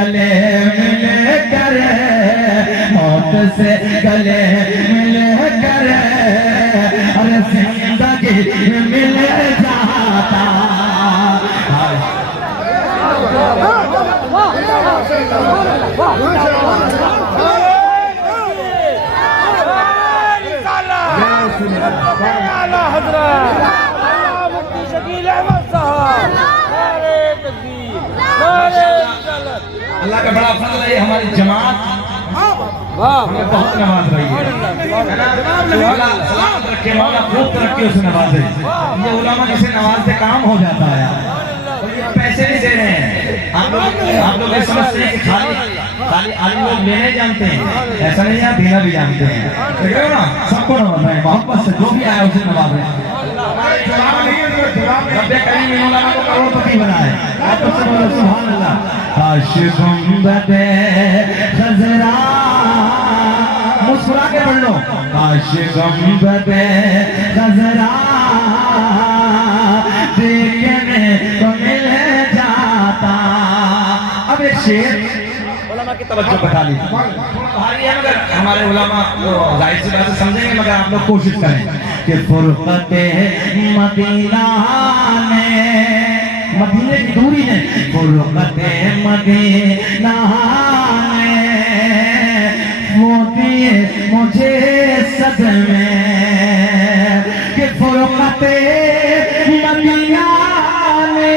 گلے مل کر موت سے گلے مل کر اور زندگی مل جاتا اللہ کا بڑا فضل ہے ہماری جماعت ہمیں بہت نواز رہی ہے مولا سلامت رکھے مولا خوب ترقی اسے نوازے یہ علماء جسے نوازتے کام ہو جاتا ہے پیسے نہیں دے رہے ہیں آپ لوگ یہ سمجھتے ہیں کہ خالی عالم لوگ لینے جانتے ہیں ایسا نہیں ہے دینا بھی جانتے ہیں دیکھو نا سب کو نواز رہے ہیں محبت سے جو بھی آیا اسے نواز رہے ہیں رب کریم مولانا کو کروڑپتی بنائے آپ سے بولو سبحان اللہ کاش گنبد خضرا مسکرا کے پڑھ لو کاش گنبد خضرا دیکھنے کو مل جاتا اب ایک شعر علماء کی توجہ بتا لی بھاری ہے مگر ہمارے علماء ظاہر سی بات سمجھیں گے مگر آپ لوگ کوشش کریں کہ فرقت مدینہ نے مدینے کی دوری نے فرقت مدینہ نے وہ دیے مجھے صدمے کہ فرقت مدینہ نے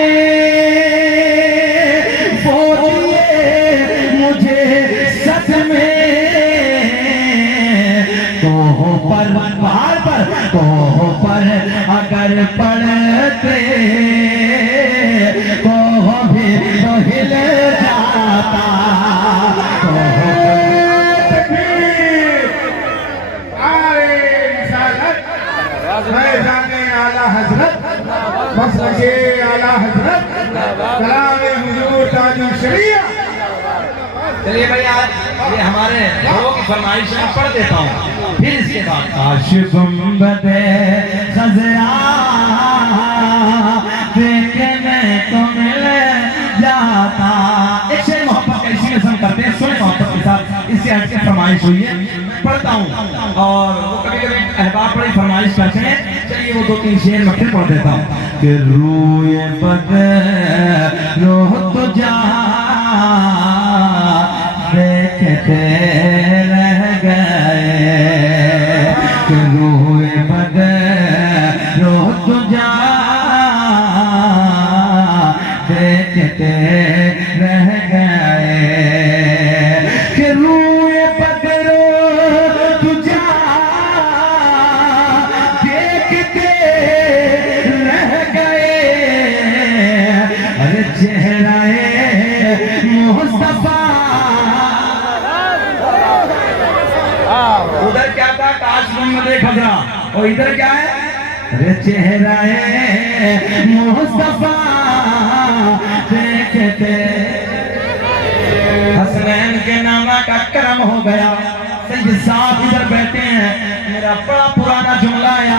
وہ دیے مجھے صدمے کوہ پر پہاڑ پر کوہ پر اگر پڑتے کوہ بھی تو ہل جاتا فیضان اعلیٰ حضرت مسلک اعلیٰ حضرت کلام حضور تاج الشریعہ چلیے بھائی آج یہ ہمارے لوگوں کی فرمائش میں پڑھ دیتا ہوں پھر اس کے بعد کاش گنبد خضرا دیکھنے کو مل جاتا ایک شعر محبت کا اسی قسم کرتے ہیں سنیں محبت کے ساتھ اس سے ہٹ کے فرمائش ہوئی ہے پڑھتا ہوں اور وہ کبھی کبھی احباب بڑی فرمائش کرتے ہیں چلیے وہ دو تین شعر میں پھر پڑھ دیتا ہوں کہ روئے بد روح تو جہاں دیکھتے رہ گئے کہ روئے بد روح تو جہاں دیکھتے رہ گئے کہ روئے بد روح تو جہاں دیکھتے رہ گئے ارے چہرہ مصطفیٰ ادھر کیا تھا کاش گنبد خضرا اور ادھر کیا ہے ارے چہرہ مصطفیٰ دیکھتے حسنین کے نامہ کا کرم ہو گیا سید صاحب ادھر بیٹھے ہیں میرا بڑا پرانا جملہ آیا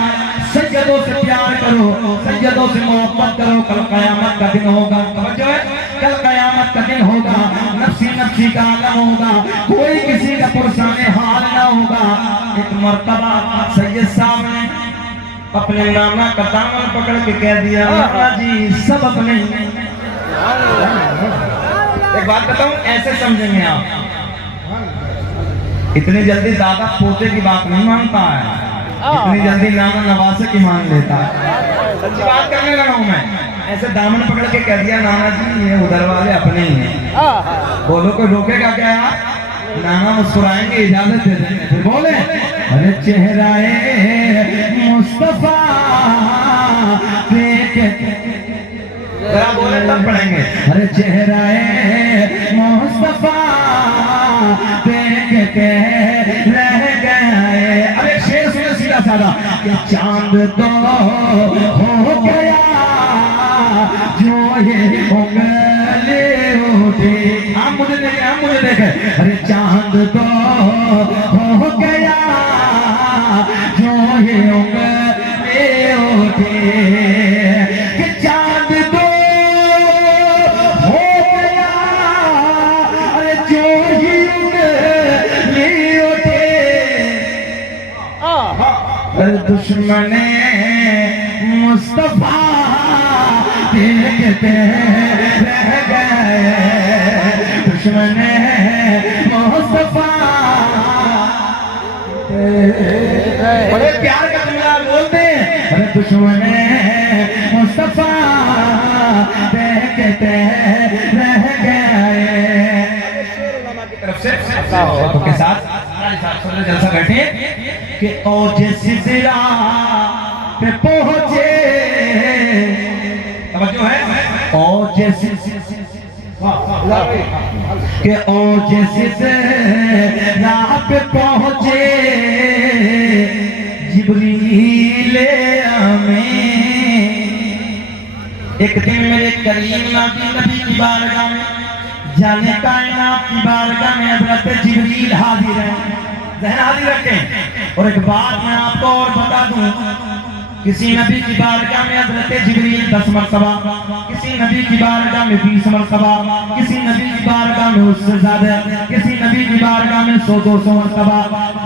سیدوں سے پیار کرو سیدوں سے محبت کرو کل قیامت کا دن ہوگا توجہ ہے کل قیامت کا دن ہوگا نفسی نفسی کا عالم ہوگا کوئی کسی کا پرسان حال نہ ہوگا ایک مرتبہ سید صاحب نے اپنے نانا کا دامن پکڑ کے کہہ دیا نانا جی سب اپنے ایک بات بتاؤں ایسے سمجھیں گے آپ اتنی جلدی دادا پوتے کی بات نہیں مانتا ہے اتنی جلدی نانا نواسے کی مان لیتا ہے سچی بات کرنے لگا ہوں میں ایسے دامن پکڑ کے کہہ دیا نانا جی یہ ادھر والے اپنے ہی ہیں بولو کوئی روکے گا کیا نانا مسکرائیں گے اجازت دے دیں پھر بولے ارے چہرہ مصطفیٰ دیکھتے ذرا بولے تب پڑھیں گے ارے چہرہ مصطفیٰ دیکھتے رہ گئے اب ایک شعر سنے سیدھا سادہ کہ چاند تو ہو گیا جو یہ انگلے اٹھی آپ مجھے دیکھیں ارے چاند تو ہو گیا جو یہ انگلے اٹھی کہ چاند تو ہو گیا دشمن مصطفیٰ دیکھتے رہ گئے، دشمن مصطفیٰ بڑے پیار کا جملہ بولتے ہیں، ارے دشمن مصطفیٰ دیکھتے رہ گئے۔ کی طرف سے کے ساتھ جلسہ بیٹھے کہ اوج سدرا پہ پہنچے، توجہ ہے، اوج کہ اوج سدرا پہ پہنچے جبریل امین۔ ایک دن میرے کریم نبی کی بارگاہ میں، جانے کائنات کی بارگاہ میں حضرت جبریل حاضر ہیں، ذہن حاضر رکھیں۔ اور ایک بات میں آپ کو اور بتا دوں، کسی نبی کی بارگاہ میں حضرت جبریل 10 مرتبہ، کسی نبی کی بارگاہ میں 20 مرتبہ، کسی نبی کی بارگاہ میں اس سے زیادہ، کسی نبی کی بارگاہ میں 100-200 مرتبہ۔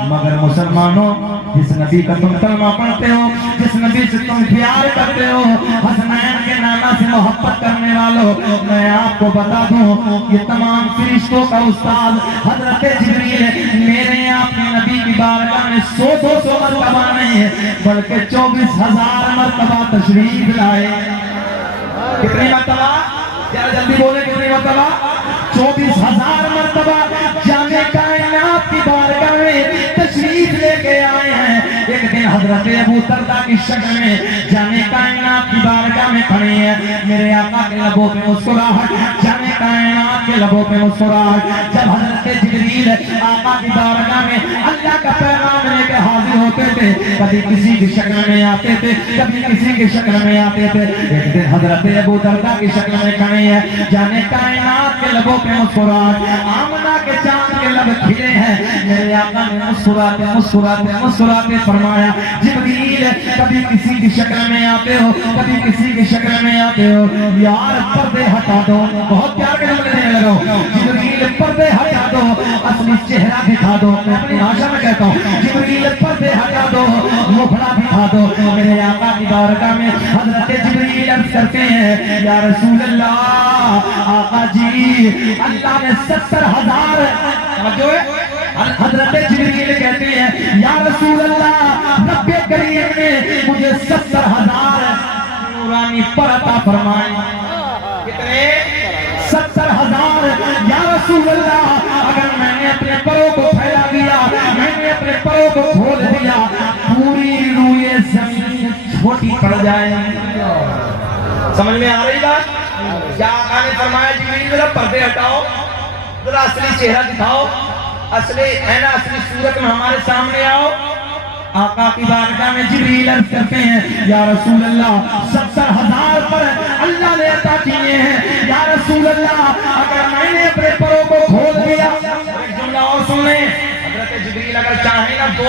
مگر مسلمانوں، جس نبی کا تم کلمہ پڑھتے ہو، جس نبی سے تم پیار کرتے ہو، حسنین کے نانا سے محبت کرنے والوں، میں آپ کو بتا دوں، یہ تمام فرشتوں کا استاد حضرت جبریل میرے آپ کے نبی کی بارگاہ میں 100-200 مرتبہ نہیں ہے، بلکہ 24,000 مرتبہ تشریف لائے۔ کتنی مرتبہ؟ ذرا جلدی بولے، کتنی مرتبہ؟ 24,000 مرتبہ جامع کائنات کی بارگاہ میں تشریف لے کے آئے ہیں۔ ایک دن حضرت ابو درداء کی شکل میں جامع کائنات کی بارگاہ میں کھڑے ہیں، میرے آقا کے لبوں پہ مسکراہٹ، جامع کائنات کے لبوں پہ مسکراہٹ۔ جب حضرت جبریل آقا کی بارگاہ میں اللہ کا پیغام لے کے حاضر ہوتے تھے، کبھی کسی کی شکل میں آتے تھے، کبھی کسی کی شکل میں آتے تھے۔ ایک دن حضرت ابو درداء کی شکل میں کھڑے ہیں، جامع کائنات کے لبوں پہ مسکراہٹ، آمنہ کے چاند کے لب کھلے ہیں۔ میرے آقا نے مسکراتے مسکراتے مسکراتے فرمایا، جبریل کبھی کسی کی شکل میں آتے ہو، کبھی کسی کی شکل میں آتے ہو، یار پردے ہٹا دو۔ بہت پیار کے جملے دینے لگا ہوں، جبریل پردے ہٹا دو، اصلی چہرہ دکھا دو۔ میں اپنی بھاشا میں کہتا ہوں، جبریل پردے ہٹا دو، مکھڑا دکھا دو۔ میرے آقا کی بارگاہ میں حضرت جبریل عرض کرتے ہیں، یا رسول اللہ، آقا جی، اللہ نے 70,000 حضرت جبریل کہتے ہیں، یا رسول اللہ، رب کریم نے مجھے 70,000 نورانی پر عطا فرمائے۔ کتنے؟ 70,000۔ یا رسول اللہ، اگر میں نے اپنے پروں کو پھیلا دیا، میں نے اپنے پروں کو کھول دیا، پوری روئے زمین چھوٹی پڑ جائے۔ سمجھ میں آ رہی بات؟ کیا آقا نے فرمایا، جبریل ذرا پردے ہٹاؤ، ذرا اصلی چہرہ دکھاؤ، اصلی ہے نا، اصلی صورت میں ہمارے سامنے آؤ۔ آقا کی بارگاہ میں جبریل عرض کرتے ہیں، یا رسول اللہ، 70,000 پر اللہ نے عطا کیے ہیں۔ یا رسول اللہ، اگر میں نے اپنے پروں کو کھول دیا، ایک جملہ اور سن لیں، حضرت جبریل اگر چاہیں نا، دو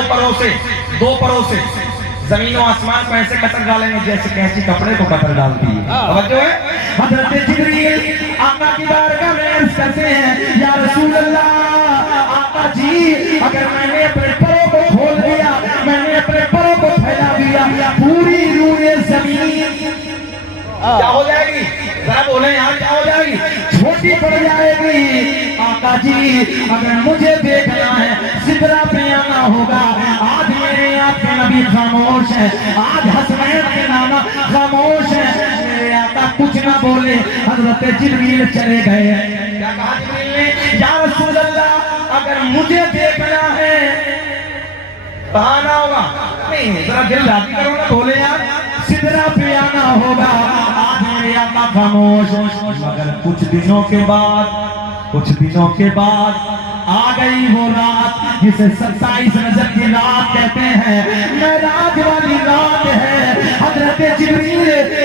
پروں سے زمین و آسمان کو ایسے قطر ڈالیں گے جیسے کینچی کپڑے کو قطر ڈالتی ہے۔ توجہ ہے؟ حضرت جبریل آقا کی بارگاہ میں عرض کرتے ہیں، یا رسول اللہ، آقا جی، اگر میں نے اپنے پروں کو کھول دیا، میں نے اپنے پروں کو پھیلا دیا، پوری روئے زمین کیا ہو جائے گی؟ ذرا بولیں یار، کیا ہو جائے گی؟ چھوٹی پڑ جائے گی۔ آقا جی، اگر مجھے دیکھنا ہے، سدرا پہ آنا ہوگا۔ آج میرے آپ کے نبی خاموش ہے، آج حسنین کے نانا خاموش ہے، میرے آقا کچھ نہ بولے، حضرت جبریل چلے گئے۔ کیا کہا جبریل نے؟ یا رسول اللہ، اگر مجھے دیکھنا ہے بہانا ہوگا، نہیں ذرا دل راضی کرو نا، بولے یار، سدرا پہ آنا ہوگا۔ آج میرے آقا خاموش، مگر کچھ دنوں کے بعد آ گئی وہ رات جسے 27 رجب کی رات کہتے ہیں، معراج والی رات ہے۔ حضرت جبریل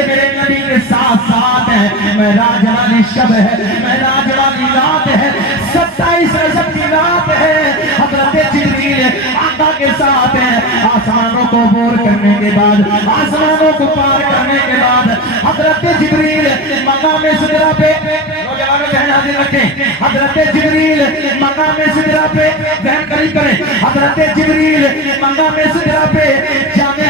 میرے نبی کے ساتھ ہے، معراج والی شب ہے، معراج والی رات ہے، 27 رجب کی رات ہے۔ حضرت جبریل آقا کے ساتھ ہے۔ آسمانوں کو عبور کرنے کے بعد، آسمانوں کو پار کرنے کے بعد، حضرت جبریل مقام سدرا پہ، نوجوانوں ذہن حاضر رکھیں، حضرت جبریل مقام سدرا پہ، ذہن قریب کریں، حضرت جبریل مقام سدرا پہ جامع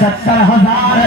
70,000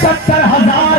70,000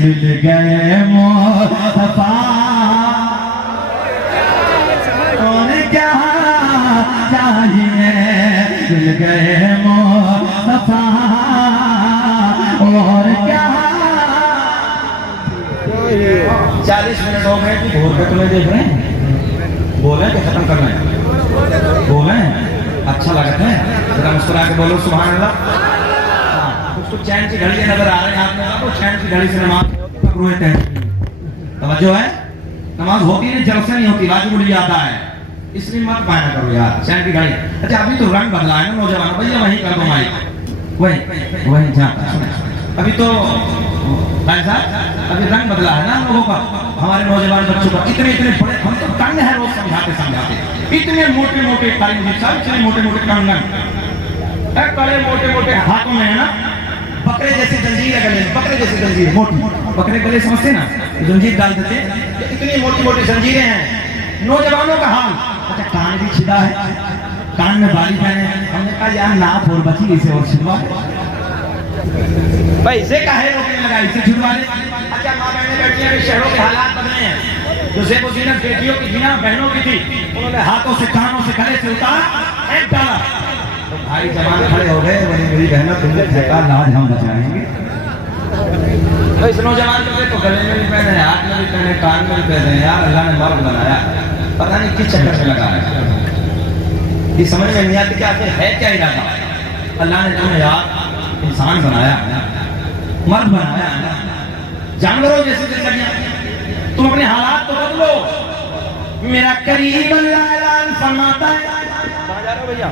مل گئے مصطفیٰ اور کیا چاہیے مل گئے مصطفیٰ اور کیا 40 منٹ ہو گئے کہ بھور پہ تمہیں دیکھ رہے ہیں بولیں کہ ختم کرنا ہے بولیں اچھا لگتا ہے ذرا مسکرا کے بولو سبحان اللہ کچھ تو چین کی گھڑی نظر آ رہے ہیں آپ نے کہا وہ چین کی گھڑی سے نماز روئے تھے توجہ ہے نماز ہوتی نہیں جلسے نہیں ہوتی واجب الادا ہے اس لیے مت پایا کرو یار چین کی گھڑی اچھا ابھی تو رنگ بدلا ہے نا نوجوان بھیا وہیں کر دو مائک وہیں جہاں ابھی تو بھائی صاحب ابھی رنگ بدلا ہے نا ہم لوگوں کا ہمارے نوجوان بچوں کا اتنے بڑے ہم تو تنگ ہے روز سمجھاتے اتنے موٹے موٹے قاری مجید صاحب اتنے موٹے موٹے کنگن بڑے موٹے موٹے ہاتھوں میں ہے نا بکرے جیسی زنجیر ہے گلے بکرے جیسی زنجیر موٹی بکرے گلے سمجھتے نا زنجیر ڈال دیتے اتنی موٹی موٹی زنجیریں ہیں نوجوانوں کا حال اچھا کان بھی چھدا ہے کان میں بالی پہنے ہم نے کہا یار ناپ اور بچی اسے اور چھدوا بھائی اسے کاہے روکنے لگا اسے چھدوا دے اچھا ماں بہنیں بیٹھی ہیں شہروں کے حالات بدلے ہیں جو زیب و زینت بیٹیوں کی تھی نا بہنوں کی تھی انہوں نے ہاتھوں سے کانوں سے گلے سے اتارا ایک ڈالا تو بھائی جوان کھڑے ہو گئے بڑی میری بہنوں تم نے پھینکا لاج ہم بچائیں گے تو اس نوجوان کو دیکھو گلے میں بھی پہنے ہاتھ میں بھی پہنے کان میں بھی پہنے یار اللہ نے مرد بنایا پتہ نہیں کس چکر میں لگا ہے یہ سمجھ میں نہیں آتی کہ آخر ہے کیا ارادہ اللہ نے تمہیں یار انسان بنایا مرد بنایا جانوروں جیسے زندگیاں تم اپنے حالات کو بدلو میرا کریم اللہ اعلان فرماتا ہے کہاں جا رہے ہو بھیا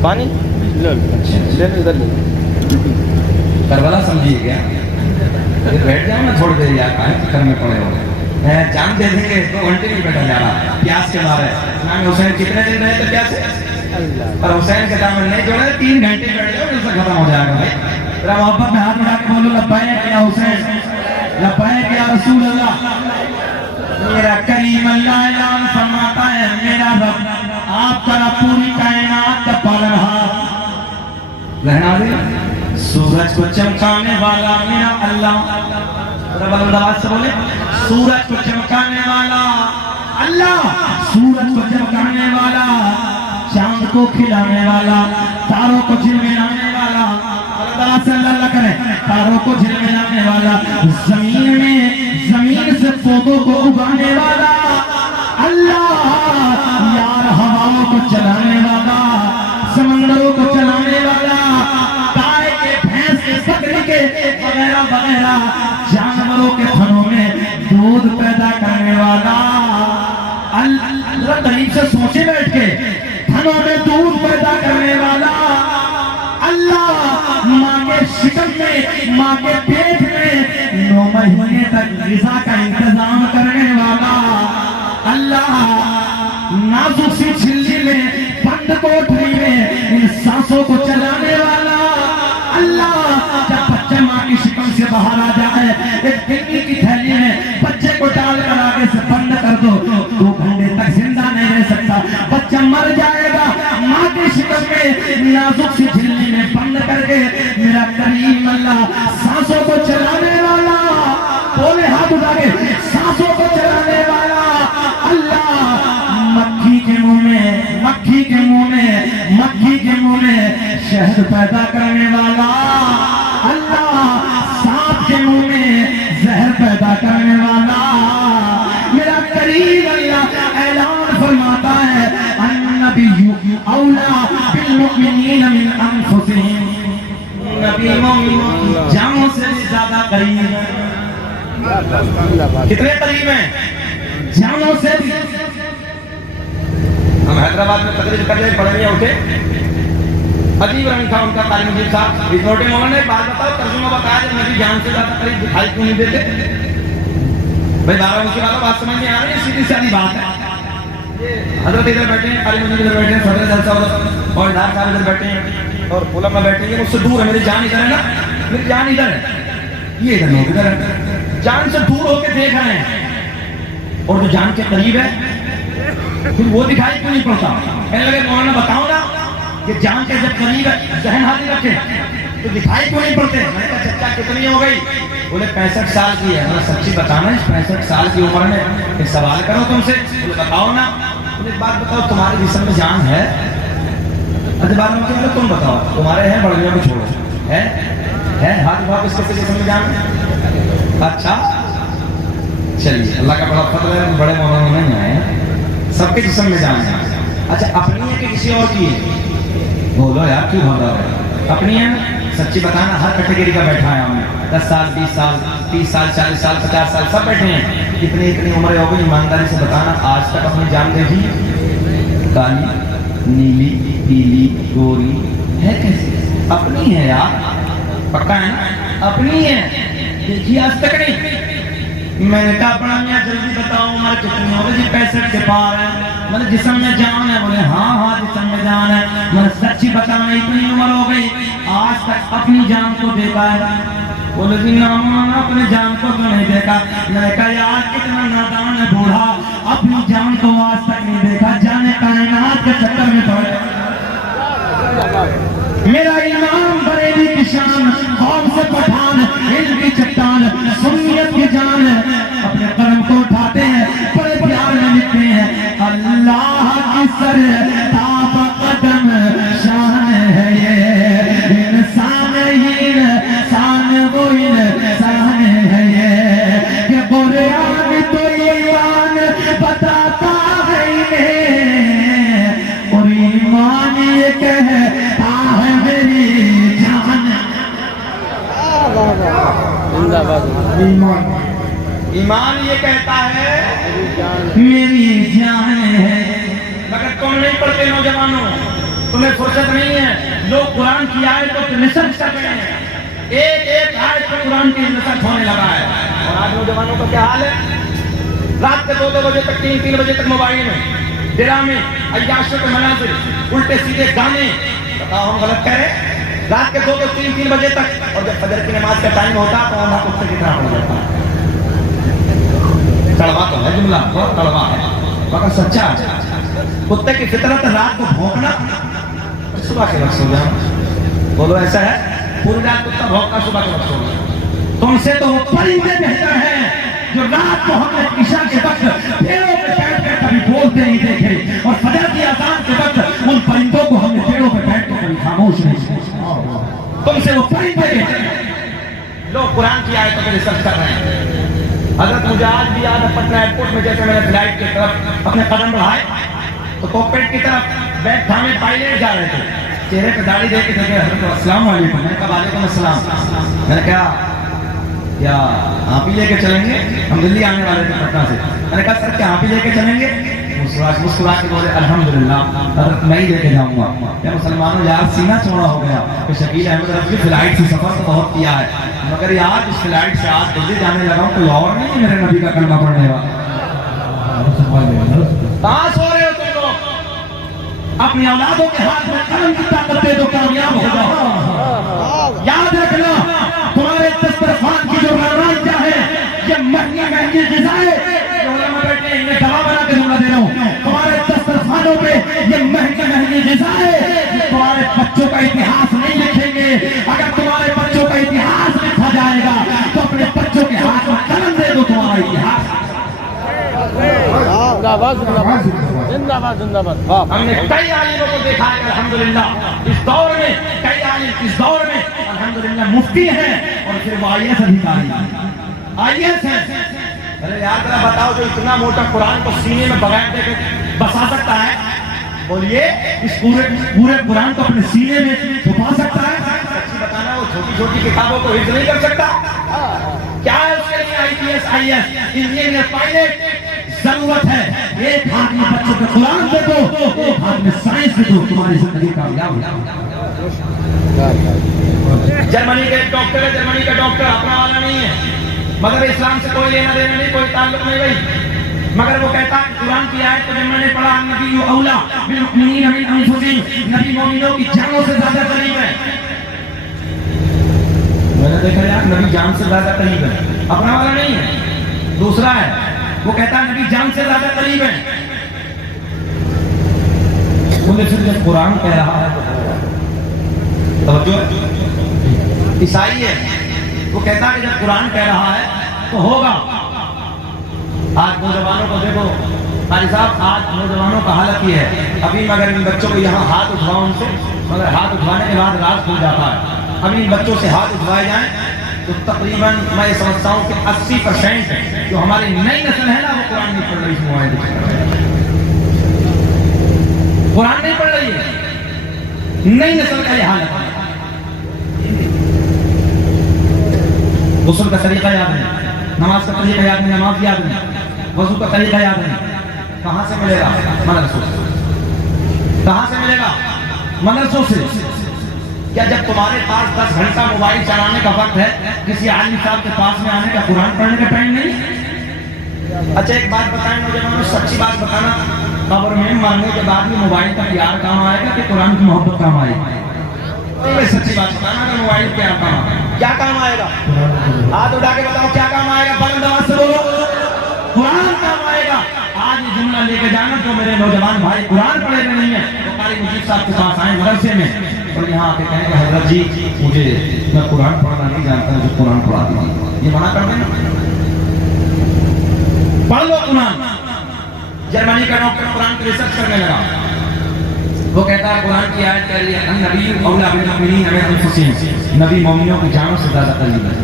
پانی کربلا سمجھیے گیا بیٹھ جاؤ نا تھوڑی دیر یار کہیں فکر میں پڑے ہو جان دے دیں گے 2 گھنٹے نہیں بیٹھا جا رہا پیاس کے مارے امام حسین کتنے دن رہے تھے پیاسے اور حسین کے دامن نہیں جوڑے 3 گھنٹے بیٹھ جاؤ اس سے ختم ہو جائے گا بھائی ذرا محبت میں ہاتھ اٹھا کے بولو لبیک یا حسین لبیک یا رسول اللہ میرا کریم اللہ اعلان فرماتا ہے میرا رب آپ کا رب پوری کائنات کا پالنہار رہنا دے سورج کو چمکانے والا میرا اللہ رب اللہ سے بولے سورج کو چمکانے والا اللہ سورج کو چمکانے والا چاند کو کھلانے والا تاروں کو جھلملانے والا اللہ سے اللہ کرے تاروں کو جھلملانے والا زمین سے پودوں کو اگانے والا اللہ یار ہواؤں کو چلانے والا سمندروں کو چلانے والا گائے کے بھینس کے بکری کے وغیرہ وغیرہ جانوروں کے تھنوں میں دودھ پیدا کرنے والا اللہ قریب سے سوچے بیٹھ کے تھنوں میں دودھ پیدا کرنے والا اللہ ماں کے شکم میں ماں کے پیٹ میں 9 مہینے تک غذا کا انتظام کرنے والا اللہ نازک سی جھلی میں بند کوٹری میں ان سانسوں کو چلانے والا اللہ جب بچہ ماں کی شکم سے باہر آ جائے ایک گنی کی تھیلی میں بچے کو ڈال کر آگے سے بند کر دو 2 گھنٹے تک زندہ نہیں رہ سکتا بچہ مر جائے گا ماں کی شکم میں نازک سی جھلی میں بند کر کے میرا کریم اللہ سانسوں کو چلانے والا بولے ہاتھ اٹھا کے سانسوں کو چلانے والا اللہ مکھی کے منہ میں شہد پیدا کرنے والا اللہ سانپ کے منہ میں زہر پیدا کرنے والا میرا کریم اللہ اعلان فرماتا ہے النبی اولا بالمؤمنین من انفسهم نبی مومن جانوں سے زیادہ قریب ہے کتنے قریب ہیں جانوں سے بھی ہم حیدرآباد میں تقریر کرنے پڑھنے اٹھے عجیب رنگ تھا ان کا قاری مجید صاحب اس نوٹے مولانا نے بات بتاؤ ترجمہ بتایا جب نبی جان سے زیادہ قریب دکھائی کیوں نہیں دیتے بھائی بارہ ان کی بات سمجھ نہیں آ رہی ہے سیدھی سادھی بات ہے حضرت ادھر بیٹھے ہیں قاری مجید ادھر بیٹھے ہیں صدر جلسہ ادھر اور ادھار صاحب ادھر بیٹھے ہیں اور علماء بیٹھے ہیں مجھ سے دور ہے میری جان ادھر ہے نا میری جان ادھر ہے یہ ادھر لوگ ادھر ہے جان سے دور ہو کے دیکھ رہے ہیں اور جو جان کے قریب ہے پھر وہ دکھائی کیوں نہیں پڑتا کہنے لگے مولانا بتاؤ نا کہ جان کے جب قریب ہے ذہن حاضر رکھیں تو دکھائی کیوں نہیں پڑتے؟ میں نے کہا چچا کتنی ہو گئی؟ بولے 65 سال کی ہے۔ میں سچی بتانا اس 65 سال کی عمر میں ایک سوال کرو تم سے؟ بولے بتاؤ نا۔ بولے ایک بات بتاؤ، تمہارے جسم میں جان ہے؟ اچھا بات میں تم بتاؤ، تمہارے ہیں بڑھنے کو چھوڑو، ہے ہاتھ بھاگ اس کے جسم میں جان ہے؟ اچھا چلیے، اللہ کا بڑا فضل ہے، بڑے مولانا نہیں آئے ہیں، سب کے جسم میں جان ہے۔ اچھا اپنی ہے کہ کسی اور کی ہے؟ بولو یار کیوں بھاگا رہے ہیں؟ اپنی ہے؟ سچی بتانا، ہر کیٹیگری کا بیٹھا ہے ہم، 10 سال 20 سال 30 سال 40 سال 50 سال سب بیٹھے ہیں۔ اتنی عمریں ہو گئی، ایمانداری سے بتانا آج تک اپنی جان دیکھی؟ کالی نیلی پیلی گوری ہے کیسی؟ اپنی ہے یار، پکا ہے نا؟ اپنی ہے، دیکھی آج تک نہیں۔ میں نے کہا بڑا میاں جلدی بتاؤ عمر کتنی ہوگی؟ جی 65 کے پار ہے۔ میں نے جسم میں جان ہے؟ بولے ہاں جسم میں جان ہے۔ میں نے سچی بتانا اتنی عمر ہو گئی آج تک اپنی جان کو دیکھا ہے؟ بولے جی نامونا اپنے جان کو تو نہیں دیکھا۔ میں نے کہا یار کتنا نادان ہے بوڑھا، اپنی جان کو آج تک نہیں دیکھا، جانے کائنات کے چکر میں پڑے۔ میرا امام بریلی کی شان، قوم سے پٹھان، علم کی چٹان، سنیت کی جان، اپنے قلم کو اٹھاتے ہیں، بڑے پیار میں لکھتے ہیں، اللہ کی سر تاب قدم شان ہے یہ، انسان ہی انسان وہ انسان ہے یہ، کہ قرآن تو ایمان بتاتا ہے انہیں، اور ایمان یہ کہتا ہے میری جان۔ ایمان یہ کہتا ہے میری جان ہے۔ مگر تم نہیں پڑھتے نوجوانوں، تمہیں فرصت نہیں ہے۔ لوگ قرآن کی آیتوں کو نسخ کر رہے ہیں، ایک آیت پر قرآن کی نسخ ہونے لگا ہے۔ اور آج نوجوانوں کا کیا حال ہے؟ رات کے 2 بجے تک 3 بجے تک موبائل میں ڈرامے، عیاشوں کے مناظر، الٹے سیدھے گانے، بتاؤ ہم غلط کہہ رہے ہیں؟ رات کے 2-3 بجے تک، اور جب فجر کی نماز کا ٹائم ہوتا تو وہاں کتے کی طرح ہو جاتا ہے۔ کڑوا تو ہے جملہ، بہت کڑوا ہے مگر سچا ہے۔ کتے کی فطرت رات کو بھونکنا، صبح کے وقت سو جانا۔ بولو ایسا ہے؟ پوری رات کتا بھونکنا، صبح کے وقت سو جانا۔ تم سے تو وہ پرندے بہتر ہیں جو رات کو ہم نے عشاء کے وقت پیڑوں پہ بیٹھ کر کبھی بولتے نہیں دیکھے، اور فجر کی اذان کے وقت ان پرندوں کو ہم نے پیڑوں پہ بیٹھ کر کبھی خاموش نہیں دیکھا۔ تم سے وہ پرندے بہتر ہیں۔ لوگ قرآن کی آیتوں پہ ریسرچ کر رہے ہیں۔ حضرت مجھے آج بھی یاد ہے پٹنہ ایئرپورٹ میں جیسے میں نے فلائٹ کی طرف اپنے قدم بڑھائے تو کوکپٹ کی طرف بیگ تھامے پائلٹ جا رہے تھے، چہرے پہ داڑھی دیکھ کے دیکھے، حضرت السلام علیکم۔ میں نے کہا وعلیکم السلام۔ میں نے کہا کیا آپ ہی لے کے چلیں گے؟ ہم دلی آنے والے تھے پٹنہ سے۔ میں نے کہا سر کیا آپ ہی لے کے چلیں گے؟ مسکرا کے بولے الحمدللہ حضرت میں ہی لے کے جاؤں گا۔ یا مسلمانوں یار سینہ چوڑا ہو گیا کہ شکیل احمد رفیع فلائٹ سے سفر تو بہت کیا ہے، مگر یار اس فلائٹ سے آج دلی جانے لگا ہوں، کوئی اور نہیں ہے میرے نبی کا کلمہ پڑھنے والا۔ کہاں سو رہے ہو تم لوگ؟ اپنی اولادوں کے ہاتھ میں قلم کی طاقت دے دو، کامیاب ہو جاؤ۔ یاد رکھنا تمہارے دسترخوان کی جو رونق ہے یہ مہنگی غذائیں، میں دوا بنا کے دے رہا ہوں، تمہارے دسترخوانوں پہ یہ مہنگی غذائیں تمہارے بچوں کا اتہاس نہیں لکھیں گے۔ اگر تمہارے بچوں کا اتہاس لکھا جائے گا تو اپنے بچوں کے ہاتھ میں قلم دے دو، تمہارا اتہاس۔ ہم نے کئی عالموں کو دیکھا ہے الحمدللہ اس دور میں، کئی عالم اس دور میں الحمدللہ مفتی ہیں اور پھر وہ IAS ادھیکاری IAS ہیں۔ ارے یار ذرا بتاؤ جو اتنا موٹا قرآن کو سینے میں بغیر دے کے بسا سکتا ہے، بولیے اس پورے قرآن کو اپنے سینے میں چھپا سکتا ہے؟ سچی بتانا وہ چھوٹی چھوٹی کتابوں کو حفظ نہیں کر سکتا؟ کیا ہے اس کے لیے IAS انجینئر پائلٹ ضرورت ہے؟ ایک ہاتھ میں بچوں کو قرآن دے دو، ایک ہاتھ میں سائنس دے دو، تمہاری زندگی کامیاب ہو جائے۔ جرمنی کا ایک ڈاکٹر ہے، جرمنی کا ڈاکٹر اپنا والا نہیں ہے، مگر اسلام سے کوئی لینا دینا نہیں، کوئی تعلق نہیں بھائی، مگر وہ کہتا ہے قرآن کی آیت کو جب میں نے پڑھا نبی اولا بالمؤمنین من انفسہم، نبی مومنوں کی جانوں سے زیادہ قریب ہے۔ میں نے دیکھا یار نبی جان سے زیادہ قریب ہے، اپنا والا نہیں ہے، دوسرا ہے، وہ کہتا ہے نبی جان سے زیادہ قریب ہے۔ مجھے پھر جب قرآن کہہ رہا ہے توجہ عیسائی ہے، وہ کہتا ہے کہ جب قرآن کہہ رہا ہے تو ہوگا۔ آج نوجوانوں کو دیکھو قاری صاحب، آج نوجوانوں کا حالت یہ ہے، ابھی مگر ان بچوں کو یہاں ہاتھ اٹھواؤ ان سے، مگر ہاتھ اٹھوانے کے بعد راز کھل جاتا ہے۔ ابھی ان بچوں سے ہاتھ اٹھوائے جائیں تو تقریباً میں یہ سمجھتا ہوں کہ 80% جو ہماری نئی نسل ہے نا وہ قرآن نہیں پڑھ رہی اس موبائل پہ، قرآن نہیں پڑھ رہی ہے، نئی نسل کا یہ حالت ہے۔ غسل کا طریقہ یاد نہیں، نماز کا طریقہ یاد نہیں، نماز یاد نہیں، وضو کا طریقہ یاد نہیں، کہاں سے ملے گا؟ مدرسوں سے۔ کہاں سے ملے گا؟ مدرسوں سے۔ کیا جب تمہارے پاس 10 گھنٹہ موبائل چلانے کا وقت ہے، کسی عالم صاحب کے پاس میں آنے کا، قرآن پڑھنے کا ٹائم نہیں؟ اچھا ایک بات بتائیں نوجوانوں، سچی بات بتانا، قبر میں مرنے کے بعد بھی موبائل کا پیار کام آئے گا کہ قرآن کی محبت کام آئے گا؟ سچی بات بتانا کہ موبائل کیا کام آئے گا؟ کیا کام آئے گا؟ ہاتھ اٹھا کے بتاؤ کیا کام آئے گا؟ بلند آواز سے بولو، قرآن کام آئے گا۔ آج یہ جملہ لے کے جانا جو میرے نوجوان بھائی قرآن پڑھے ہوئے نہیں ہیں، وہ قاری مجید صاحب کے پاس آئیں مدرسے میں اور یہاں آ کے کہیں کہ حضرت جی مجھے میں قرآن پڑھنا نہیں جانتا، مجھے قرآن پڑھا دیجیے، یہ منع کر دیں نا؟ پڑھ لو قرآن۔ جرمنی کا ڈاکٹر قرآن کی ریسرچ کرنے لگا، وہ کہتا ہے قرآن کی آیت کہہ رہی ہے النبی اولیٰ بالمؤمنین من انفسہم، نبی مومنوں کی جانوں سے زیادہ قریب ہے۔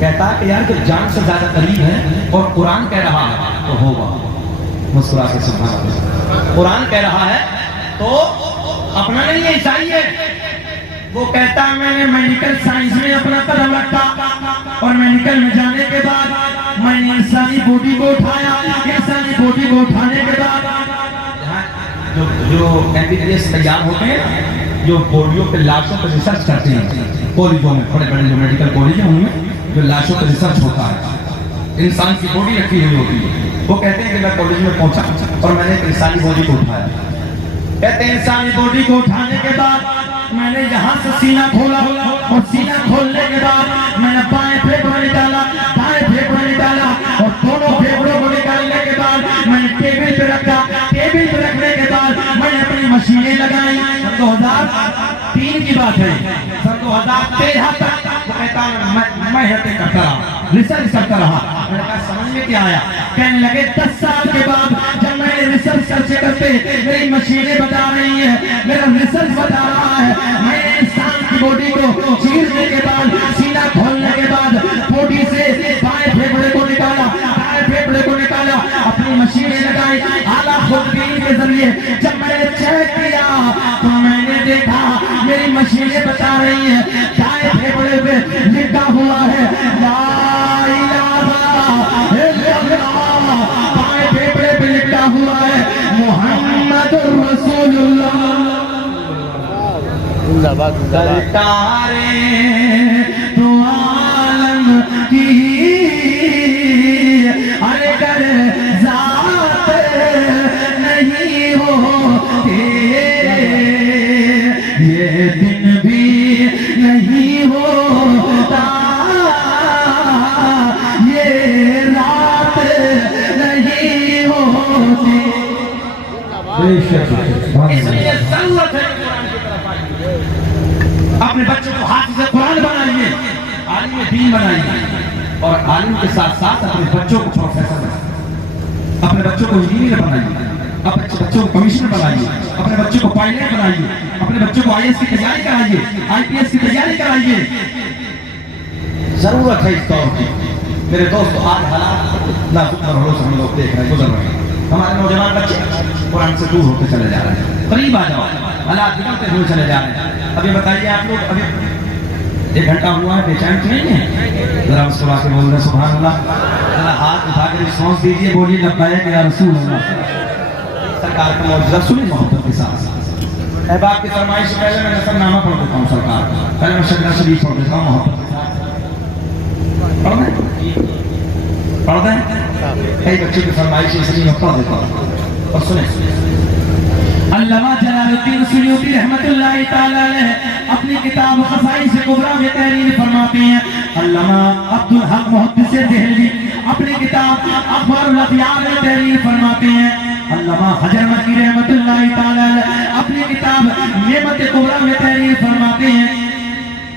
کہتا ہے کہ یار کہ جان سے زیادہ قریب ہے اور قرآن کہہ رہا ہے تو ہوگا۔ مسکرا کے سبحان اللہ، قرآن کہہ رہا ہے تو اپنا نہیں ہے، عیسائی ہے۔ وہ کہتا ہے میں نے میڈیکل سائنس میں اپنا قدم رکھا اور میڈیکل میں جانے کے بعد میں نے انسانی باڈی کو اٹھایا، انسانی باڈی کو اٹھانے کے بعد جو MBBS تیار ہوتے ہیں، جو باڈیوں پہ لاشوں پہ ریسرچ کرتے ہیں کالجوں میں، بڑے بڑے جو میڈیکل کالج ہیں ان میں جو لاشوں پہ ریسرچ ہوتا ہے، انسان کی باڈی رکھی ہوئی ہوتی ہے، وہ کہتے ہیں کہ میں کالج میں پہنچا اور میں نے ایک انسانی باڈی کو اٹھایا۔ کہتے ہیں انسانی باڈی کو اٹھانے کے بعد میں نے یہاں سے سینہ کھولا اور سینہ کھولنے کے بعد میں نے بائیں پھیپڑا نکالا، دائیں پھیپڑا نکالا اور دونوں پھیپڑوں کو نکالنے کے بعد میں نے ٹیبل پہ رکھا، ٹیبل پہ رکھنے کے بعد میں نے اپنی مشینیں لگائی۔ 2003 کی بات ہے، 2013 تک وہ کہتا میں ہتے کرتا رہا، ریسرچ کرتا رہا۔ میں نے کہا سمجھ میں کیا آیا؟ کہنے لگے 10 سال کے بعد جب میں نے ریسرچ کرتے کرتے میری مشینیں بتا رہی ہیں، میرا ریسرچ بتا رہا ہے، میں نے انسان کی باڈی کو چیرنے کے بعد، سینہ کھولنے کے بعد باڈی سے بائیں پھیپڑے کو نکالا، دائیں پھیپڑے کو نکالا، اپنی مشینیں لگائی اعلیٰ خودبین کے ذریعے۔ جب میں نے چیک کیا تو میں نے دیکھا میری مشینیں بتا رہی ہیں دائیں پھیپڑے پہ لکھا ہوا ہے لا الہ الا اللہ، بائیں پھیپڑے پہ لکھا ہوا ہے محمد رسول اللہ۔ سرکار دو عالم کی اگر ذات نہیں ہوتے یہ دن بھی نہیں ہوتا، یہ رات نہیں ہوتی۔ اس لیے ضرورت ہے اپنے بچوں کو حافظ قرآن بنائیے، عالم دین بنائیے اور عالم کے ساتھ ساتھ اپنے بچوں کو پروفیسر بنائیے، اپنے بچوں کو انجینئر بنائیے، اپنے بچوں کو کمشنر بنائیے، اپنے بچوں کو پائلٹ بنائیے، اپنے بچوں کو IAS کی تیاری کرائیے، IPS کی تیاری کرائیے۔ ضرورت ہے اس دور کی۔ میرے دوست آج حالات نازک اور بھروسہ ہم لوگ دیکھ رہے ہیں، گزر رہے ہیں، ہمارے نوجوان بچے قرآن سے دور ہوتے چلے جا رہے ہیں۔ قریب آ جاؤ، حالات بگڑتے ہوئے چلے جا رہے ہیں۔ ابھی بتائیے آپ لوگ، ابھی 1 گھنٹہ ہوا ہے، بے چین نہیں ہے؟ ذرا مسکرا کے بول رہے سبحان اللہ، ذرا ہاتھ اٹھا کے رسپانس دیجیے، بولیے لبیک یا رسول اللہ۔ سرکار کا معجزہ سنیں محبت کے ساتھ۔ احباب کی فرمائش سے پہلے میں نصر نامہ پڑھ دیتا ہوں سرکار، پہلے میں شجرہ شریف پڑھ دیتا ہوں محبت کے ساتھ۔ پڑھ دیں؟ کئی بچوں کی فرمائش اس لیے میں پڑھ دیتا ہوں اور سنیں۔ علامہ جلال الدین سیوطی رحمت اللہ تعالیٰ علیہ اپنی کتاب خصائص کبریٰ میں تحریر فرماتے ہیں۔ علامہ عبدالحق محدث دہلوی اپنی کتاب اخبار الاخیار میں تحریر فرماتے ہیں۔ علامہ حجر مکی رحمت اللہ تعالیٰ علیہ اپنی کتاب نعمت کبریٰ میں تحریر فرماتے ہیں۔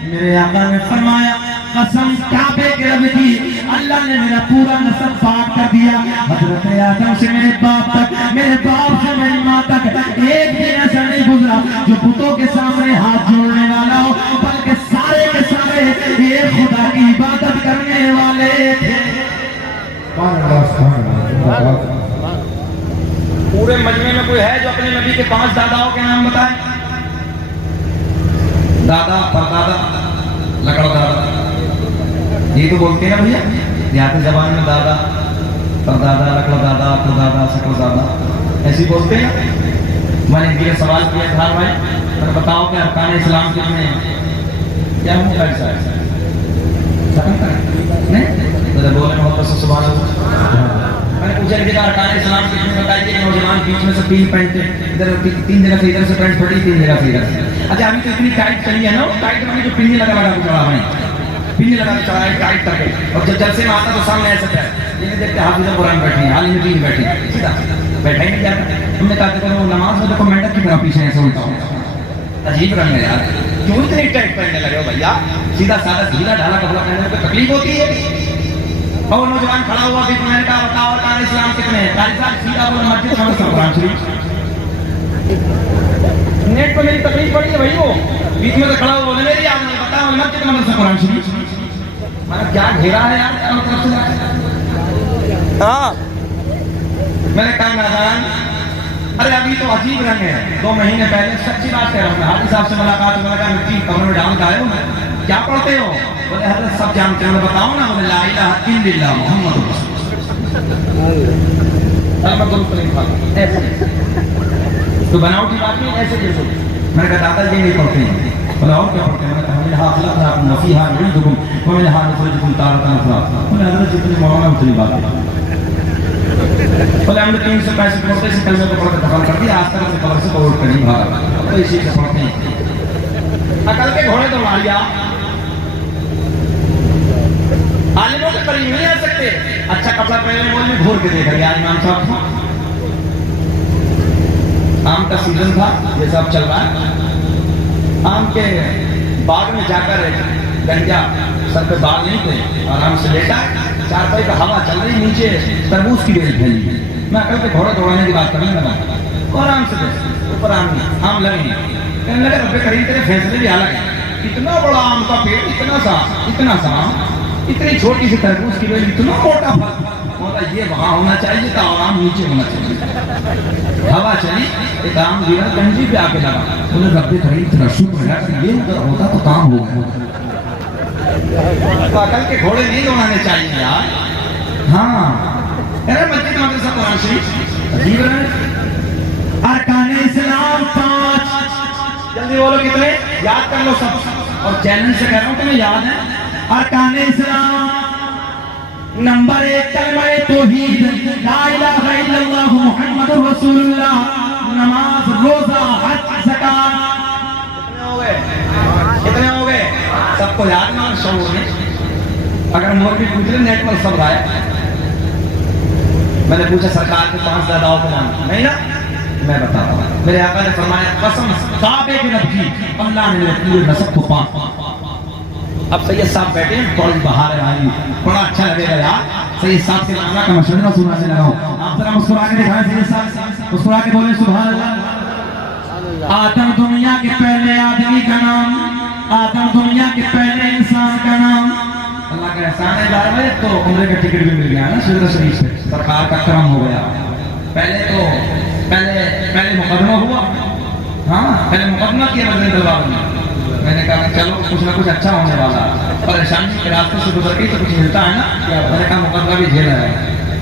میرے آقا نے فرمایا قسم کعبے کے رب کی اللہ نے میرا پورا نسب پاک کر دیا حضرت آدم سے میرے باپ تک میرے باپ سے میری ماں تک ایک دن ایسا نہیں گزرا جو بتوں کے سامنے ہاتھ جوڑنے والا ہو بلکہ سارے کے سارے ایک خدا کی عبادت کرنے والے تھے پورے مجمع میں کوئی ہے جو اپنے نبی کے 5 داداؤں کے نام بتائے دادا پردادا لکڑ دادا یہ تو بولتے ہیں نا بھیا دیہاتی زبان میں دادا پردادا لکڑ دادا پردادا سکڑ دادا ایسی بولتے ہیں میں نے یہ سوال کیا تھا بھائی میں بتاؤ کہ ارکان اسلام کتنے ہیں کیا ہوں گا ایسا نہیں بولے میں ہوتا سبحان اللہ میں نے پوچھا کہ ارکان اسلام کتنے بتائیے کہ نوجوان بیچ میں سے 3 پینٹ ادھر 3 جگہ سے ادھر سے پینٹ پھٹی 3 جگہ سے ادھر سے اچھا ابھی تو اتنی ٹائٹ چلی ہے نا ٹائٹ میں جو پنی لگا کے چڑھا میں پنی لگا کے چڑھا ہے ٹائٹ کر کے اور جب جلسے میں آتا تو سامنے ایسا ہے یہ دیکھتے حافظ قرآن بیٹھے ہیں عالم دین بیٹھے ہیں سیدھا بیٹھا ہی نہیں جاتا ہم نے کہا کہ وہ نماز میں دیکھو مینڈک کی طرح پیچھے ایسے الٹا ہوتا عجیب رنگ ہے یار کیوں اتنی ٹائٹ پہننے لگے ہو بھیا سیدھا سادہ ڈھیلا ڈھالا کپڑا پہننے میں کوئی تکلیف ہوتی ہے اور نوجوان کھڑا ہوا کہ میں نے کہا بتاؤ ارکان اسلام کتنے ہیں قاری صاحب سیدھا بولا مسجد خمس قرآن شریف نیٹ پہ میری تکلیف پڑی ہے بھائی وہ بیچ میں سے کھڑا ہوا بولے میری آپ نے بتایا مسجد خمس قرآن شریف میں نے کیا گھیرا ہے یار کیا مطلب سے ہاں میں نے کہا نادان ارے ابھی تو عجیب رنگ ہے 2 مہینے پہلے سچی بات کہہ رہا ہوں حاجی صاحب سے ملاقات میں نے کہا مٹی کمر میں ڈال کے آئے ہو کیا پڑھتے ہو بولے حضرت سب جانتے ہیں بتاؤ نا بولے لا الہ الا اللہ محمد رسول اللہ ایسے تو بناوٹی بات نہیں ایسے جیسے میں نے کہا دادا یہ نہیں پڑھتے ہیں بولا اور کیا پڑھتے ہیں میں نے کہا منہا خلقناکم وفیہا نعیدکم ومنہا نخرجکم تارۃ اخری بولے حضرت جتنی مولانا اتنی بات ہے بولے ہم نے 365 پڑھتے سے کلمے کو پڑھ کے دفن کر دیا آج تک اپنے قبر سے کوڑ کر نہیں بھاگا اب تو اسی سے پڑھتے ہیں عقل کے گھوڑے دوڑا لیا عالموں کے قریب نہیں آ سکتے اچھا کپڑا پہنے مول میں گھور کے دیکھا گیا امام صاحب تھا آم کا سیزن تھا یہ سب چل رہا ہے آم کے باغ میں جا کر گنجا سر پہ باغ نہیں تھے آرام سے لیٹا چارپائی کا ہوا چل رہی نیچے تربوز کی بیل پھیلی میں عقل کے گھوڑے دوڑانے کی بات کرنے لگا اور آرام سے اوپر آم لگے کہنے لگا رب کریم تیرے فیصلے بھی الگ ہیں اتنا بڑا آم کا پیڑ اتنا سا اتنی چھوٹی سی تربوز کی بیل اتنا موٹا پھل ہوتا یہ وہاں ہونا چاہیے تھا اور آم نیچے ہونا چاہیے ہوا چلی ایک آم گرا کنجی پہ آ کے لگا انہیں رب کریم تیرا شکر ہے کہ یہ ادھر ہوتا تو کام ہو گیا تو عقل کے گھوڑے نہیں دوڑانے چاہیے یار ہاں ارے مسجد مدرسہ قرآن شریف عجیب ہے ارکان اسلام 5 جلدی بولو کتنے یاد کر لو سب اور چیلنج سے کہہ رہا ہوں تمہیں یاد ہے ارکان اسلام نمبر 1 کلمہ توحید لا الہ الا اللہ محمد رسول اللہ نماز روزہ حج زکات کتنے ہو گئے سب کو یاد نہ شعور میں اگر مولوی پوچھ لے نیٹ پر سب آئے میں نے پوچھا سرکار کے 5 داداؤں کو مان نہیں نا میں بتاتا ہوں میرے آقا نے فرمایا قسم کعبے کے رب کی اللہ نے میرے پورے نسب کو 5 اب سید صاحب بیٹھے ہیں بڑی بہار آئی بڑا اچھا لگے گا یار سید صاحب سے اللہ کا مشورہ سنانے لگا ہوں آپ ذرا مسکرا کے دکھائیں سید صاحب مسکرا کے بولیں سبحان اللہ آدم دنیا کے پہلے آدمی کا نام آدم دنیا کے پہلے انسان کا نام اللہ کا احسان ہے جا رہے تو عمرے کا ٹکٹ بھی مل گیا نا شریف شریف سے سرکار کا کرم ہو گیا پہلے مقدمہ ہوا ہاں پہلے مقدمہ کیا مدنی دربار میں نے کہا چلو کچھ نہ کچھ اچھا ہونے والا پریشانی کے راستے سے گزر گئی تو کچھ ملتا ہے نا میں نے کہا مقدمہ بھی جھیل رہا ہے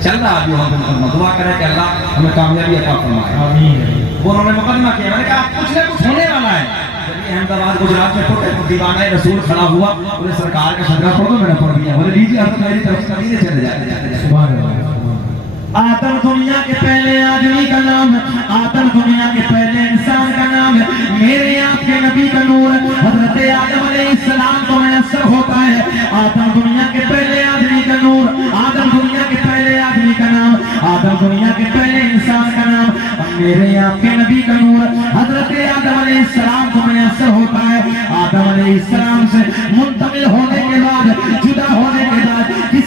چل رہا ابھی وہاں مقدمہ دعا کرے کہ اللہ ہمیں کامیابی عطا فرمائے آمین انہوں نے مقدمہ کیا میں نے کہا کچھ نہ کچھ ہونے والا ہے جب احمدآباد گجرات میں پڑھے تو دیوانہ رسول کھڑا ہوا انہیں سرکار کا شجرہ پڑھ دو میں نے پڑھ دیا بولے لیجیے حضرت میری طرف سے کبھی چلے جاتے سبحان اللہ آدم دنیا کے پہلے آدمی کا نام ہے آدم دنیا کے پہلے انسان کا نام ہے میرے آپ کے نبی کا نور حضرت آدم علیہ السلام کو میسر ہوتا ہے آدم دنیا کے پہلے آدمی کا نور آدم دنیا کے پہلے آدمی کا نام آدم دنیا کے پہلے انسان کا نام اور میرے آپ کے نبی کا نور حضرت آدم علیہ السلام کو میسر ہوتا ہے آدم علیہ السلام سے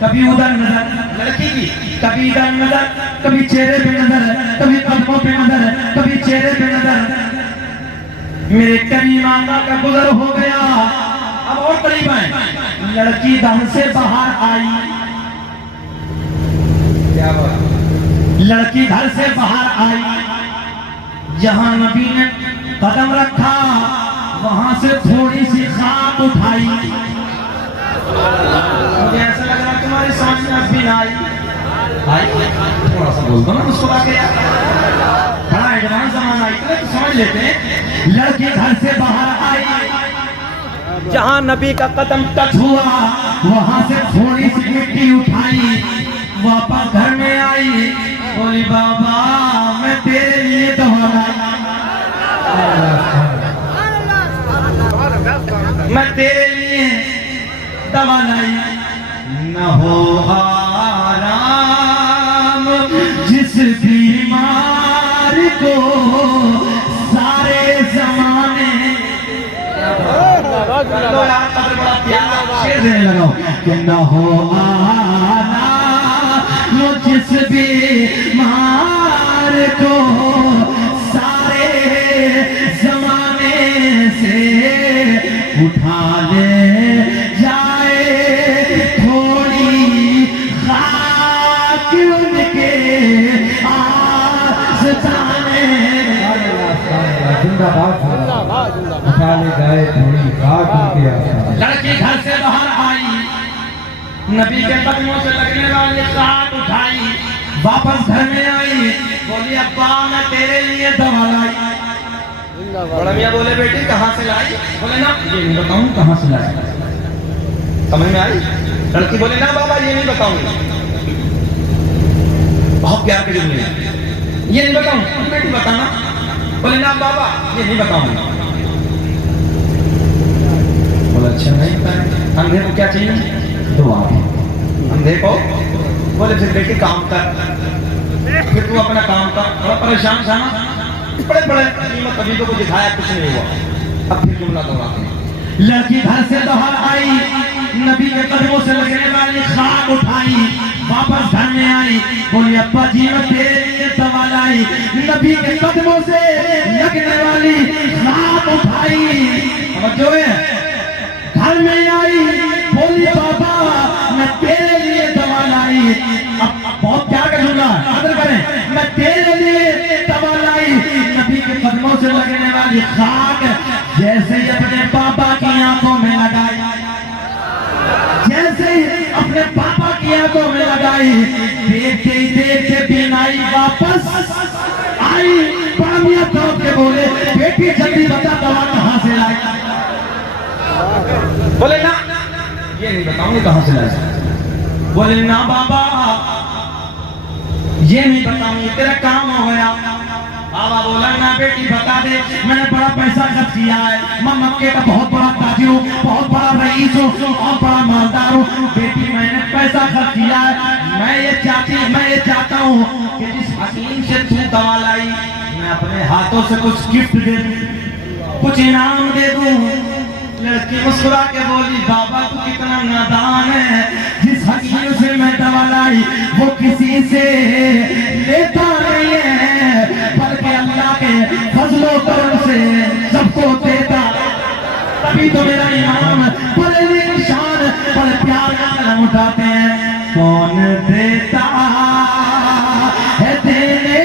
کبھی ادھر نظر لڑکی کی، کبھی ادھر نظر، کبھی چہرے پہ نظر، کبھی قدموں پہ نظر، کبھی چہرے پہ نظر. میرے کریم آقا کا گزر ہو گیا. اب اور قریب آئیں. لڑکی دم سے باہر آئی. کیا بات؟ لڑکی گھر سے باہر آئی. جہاں نبی نے قدم رکھا وہاں سے تھوڑی سی خاک اٹھائی. مجھے ایسا لگ رہا تمہاری سمجھ میں اب بھی نہ آئی. تھوڑا سا بول دو نا اس کو آ کے یار. بڑا ایڈوانس زمانہ آئی تو سمجھ لیتے ہیں. لڑکی گھر سے باہر آئی. جہاں نبی کا قدم ٹچ ہوا وہاں سے تھوڑی سی مٹی اٹھائی. واپس گھر میں آئی. بولی بابا میں تیرے لیے دوا لائی. میں تیرے لیے دوا لائی. نہ ہو آرام جس بیمار کو سارے زمانے. شیر دینے لگا کہ نہ ہو آرام جس بیمار کو سارے زمانے سے اٹھا لے جائے تھوڑی خاک ان کے آستانے. زندہ باد اٹھا لے جائے تھوڑی خاک ان کے آستانے. لڑکی گھر سے باہر آئی. نبی کے قدموں سے لگنے والی خاک اٹھائی. واپس گھر میں آئی. بولی ابا میں تیرے لیے دوا لائی. بڑا میاں بولے بیٹی کہاں سے لائی؟ بولے نا یہ نہیں بتاؤں کہاں سے لائی. سمجھ میں آئی؟ لڑکی بولے نا بابا یہ نہیں بتاؤں. بہت پیار کے جملے یہ نہیں بتاؤں. بیٹی بتانا. بولے نا بابا یہ نہیں بتاؤں. بولا اچھا نہیں بتائیں. اندھے کو کیا چاہیے؟ دعا. اندھے کو بولے پھر بیٹی کام کر. پھر تو اپنا کام کر. بڑا پریشان تھا نا. بڑے قیمت کبھی کو دکھایا کچھ نہیں ہوا. اب پھر جملہ دوہراتے ہیں. لڑکی گھر سے باہر آئی. نبی کے قدموں سے لگنے والی خاک اٹھائی. واپس گھر میں آئی. بولی ابا جی میں تیرے لیے دوا لائی. نبی کے قدموں سے لگنے والی خاک اٹھائی. توجہ ہے. گھر میں آئی. بولی بابا میں تیرے لیے دوا لائی. اب بہت پیار کا جملہ قدر کریں. میں تیرے لیے دوا لائی. نبی کے قدموں سے لگنے والی خاک جیسے ہی اپنے پاپا کی آنکھوں میں لگائی. جیسے ہی اپنے پاپا کی آنکھوں میں لگائی. دیکھتے ہی دیکھتے بینائی واپس آئی. بڑا میاں توڑ کے بولے بیٹی جلدی بتا دوا کہاں سے لائی. بولے نا یہ نہیں بتاؤں گے کہاں سے لائی. بولے نا بابا یہ نہیں بتاؤں گی تیرا کام ہو گیا. بابا بولا نا بیٹی بتا دے میں نے بڑا پیسہ خرچ کیا ہے. میں مکے کا بہت بڑا تاجر ہوں, بہت بڑا رئیس ہوں اور بڑا مالدار ہوں. بیٹی میں نے پیسہ خرچ کیا ہے. میں یہ چاہتا ہوں کہ جس حکیم سے تو دوا لائی میں اپنے ہاتھوں سے کچھ گفٹ دے دوں, کچھ انعام دے دوں. لڑکی مسکرا کے بولی بابا تو کتنا نادان ہے. جس حکیم سے میں دوا لائی وہ کسی سے لیتا نہیں ہے بلکہ اللہ کے فضل و کرم سے سب کو دیتا. تبھی تو میرا امام بڑے نشان بڑے پیار کا قلم اٹھاتے ہیں. کون دیتا ہے دینے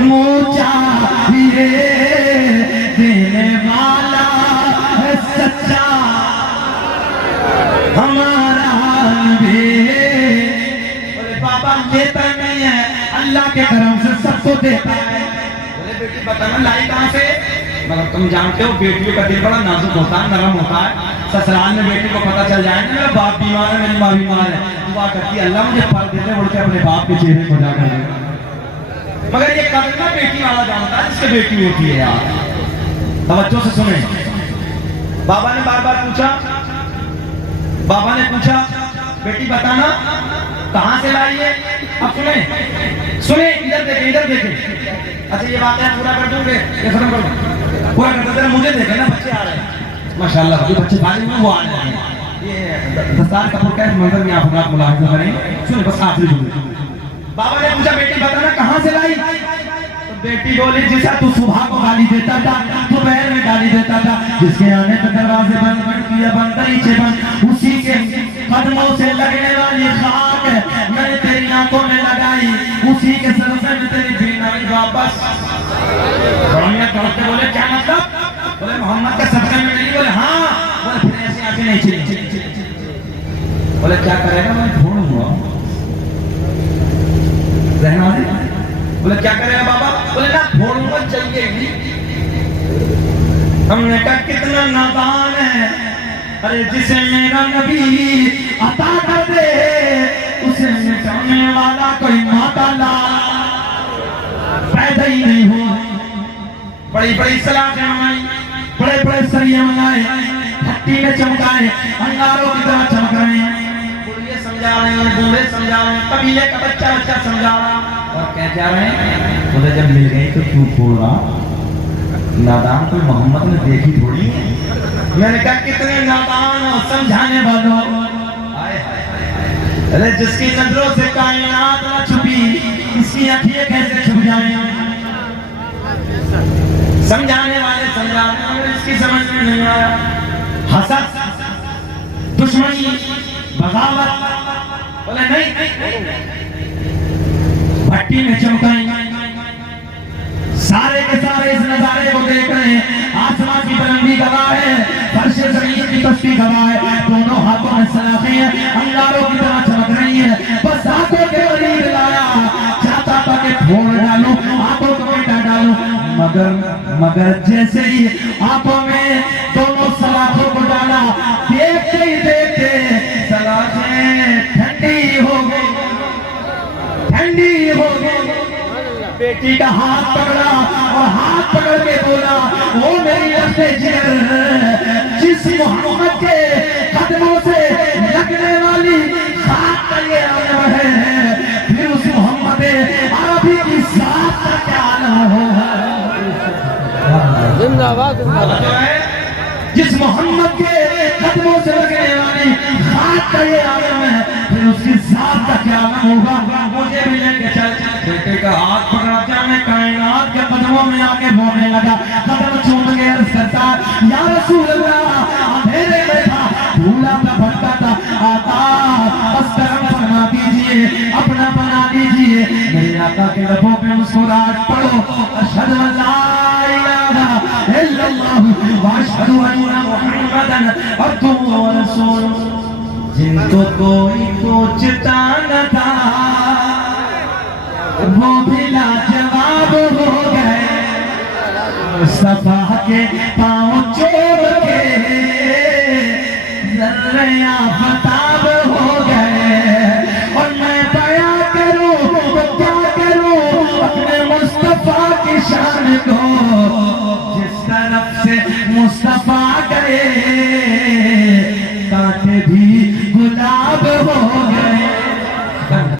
مونچا ہیرے دینے والا ہے سچا ہمارا نبی. بولے بابا لیتا نہیں ہے اللہ کے کرم سے سب کو دیتا ہے. بولے بیٹی بتانا لائی کہاں سے. مگر تم جانتے ہو بیٹیوں کا دل بڑا نازک ہوتا ہے, نرم ہوتا ہے. سسرال میں بیٹی کو پتا چل جائے میرا باپ بیمار ہے میری ماں بیمار ہے, دعا کرتی ہے اللہ مجھے پھل دیتے بول کے اپنے باپ کے چہرے کو جا کر. مگر یہ کرنا بیٹی والا جانتا ہے جس سے بیٹی ہوتی ہے. یار توجہ سے سنیں. بابا نے بار بار پوچھا. بابا نے پوچھا بیٹی بتانا کہاں سے لائی ہے. اب سنیں ادھر دیکھیں ادھر دیکھیں. اچھا یہ واقعہ پورا کر دوں گے یہ ختم کر دوں پورا کر دو. مجھے دیکھیں نا بچے آ رہے ہیں ماشاءاللہ. بچے بھائی میں وہ آ رہے ہیں. یہ دستار کا پھر کیسے منظر میں آپ حضرات ملاحظہ کریں. سنیں بس آخری جملے. بابا نے پوچھا بیٹی بتانا کہاں سے لائی؟ تو بیٹی بولی جسے تو صبح کو گالی دیتا تھا دوپہر میں گالی دیتا تھا جس کے آنے پہ دروازے بند بند کیا بند دریچے بند اسی کے قدموں سے لگنے والی خاک میں نے تیری آنکھوں میں لگائی اسی کے سر سے میں تیری بیماری واپس. بڑھیا کرتے بولے کیا مطلب؟ بولے محمد کے صدقے میں نہیں. بولے ہاں. بولے پھر ایسی آنکھیں نہیں چلی. بولے کیا کرے گا؟ میں ڈھونڈوں گا. رہنا دے. بولے کیا کرے گا بابا؟ بولے نا ڈھونڈوں گا چاہیے گی. ہم نے کہا کتنا نادان ہے. ارے جسے میرا نبی عطا کر دے اسے مٹانے والا کوئی ماتا لا پیدا ہی نہیں ہوا. بڑی بڑی سلاخیں منگائی بڑے بڑے سریے منگائے ہٹی میں چمکائے انگاروں کی طرح چمک رہے ہیں. بوڑھے سمجھا رہے ہیں بوڑھے سمجھا رہے ہیں قبیلے کا بچہ سمجھا رہا اور کہہ جا رہے ہیں. بولے جب مل گئی تو کیوں پھول رہا؟ نادان کوئی محمد نے دیکھی تھوڑی. میں نے کہا کتنے نادان اور سمجھانے والوں. ارے جس کی نظروں سے کائنات نہ چھپی اس کی آنکھیں کیسے چھپ جائیں؟ سمجھانے والے سمجھانے والے اس کی سمجھ میں نہیں آیا. حسد دشمنی بغاوت. بولے نہیں بھٹی میں چمکائیں سارے کے سارے اس نظارے کو دیکھ رہے ہیں. آسمان کی بلندی گواہ ہے فرش زمین کی پستی گواہ ہے. دونوں ہاتھوں میں سلاخیں ہیں انگاروں کی طرح چمک رہی ہیں. بس آنکھوں کے قریب لایا چاہتا تھا کہ پھوڑ ڈالوں آنکھوں کو مٹا ڈالوں مگر جیسے ہی آنکھوں میں دونوں سلاخوں کو ڈالا دیکھتے ہی دیکھتے سلاخیں ٹھنڈی ہو گئی. بیٹی کا ہاتھ پکڑا اور ہاتھ پکڑ کے بولا وہ میری رفت جگر جس محمد کے قدموں سے لگنے والی خاک کا یہ عالم ہے پھر اس محمد عربی کی ذات کا کیا عالم ہے. جس محمد کے قدموں سے لگنے والی خاک کا یہ عالم ہے پھر اس کی ذات کا کیا عالم ہوگا. مجھے بھی لے کے چل. بیٹے کا ہاتھ پکڑا کیا میں کائنات کے قدموں میں آکے بولنے لگا. قدم چوم کے عرض کرتا یا رسول اللہ اندھیرے میں تھا بھولا تھا بھٹکا تھا آقا بس کرم فرما دیجئے اپنا بنا دیجئے. میرے آقا کے لبوں پہ مسکراہٹ پڑھو اشہد ان لا الہ الا اللہ واشہد ان محمدن عبدہ ورسولہ. جن کو کوئی پوچھتا نہ تھا وہ بھی لاجواب ہو گئے. مصطفیٰ کے پاؤں چوم کے ذرے آفتاب ہو گئے. اور میں بیان کروں تو کیا کروں اپنے مصطفیٰ کی شان کو جس طرف سے مصطفیٰ گئے